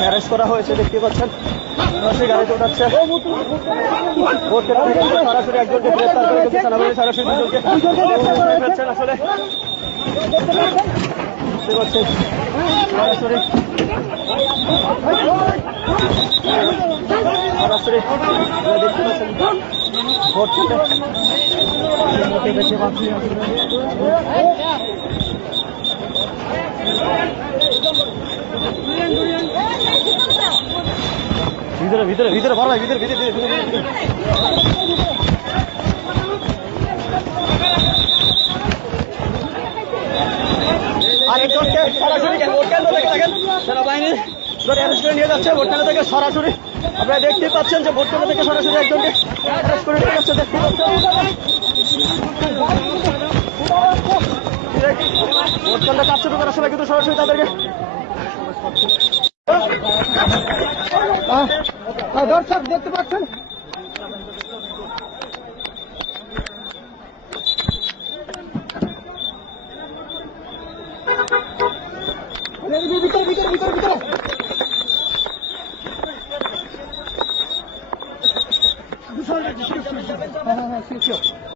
Arrest করা হয়েছে, দেখতে পাচ্ছেন সরাসরি গাড়িতে উঠাচ্ছে। ভোট কেন্দ্র থেকে সরাসরি একজনকে গ্রেফতার করে কিন্তু সেনাবাহিনী সরাসরি দুজনকে ফেলছেন। আসলে দেখতে পাচ্ছেন সরাসরি সরাসরি দেখতে পাচ্ছেন ভোট কেন্দ্রে দেখতে পাচ্ছি। ভিতরে ভিতরে ভিতরে ভালো ভিতরে ভিতরে আরেকজনকে সরাসরি ভোট কেন্দ্র থেকে দেখেন সেনাবাহিনী অ্যারেস্ট করে নিয়ে যাচ্ছে। ভোট কেন্দ্র থেকে সরাসরি আপনারা দেখতেই পাচ্ছেন যে ভোট কেন্দ্র থেকে সরাসরি একজনকে অ্যারেস্ট করে নিয়ে যাচ্ছে, দেখতে পাচ্ছেন। ভোট কেন্দ্রে কাজ শুরু করার সময় কিন্তু সরাসরি তাদেরকে দর্শক দেখতে পাচ্ছেন ভিতরে ভিতরে ভিতরে ভিতরে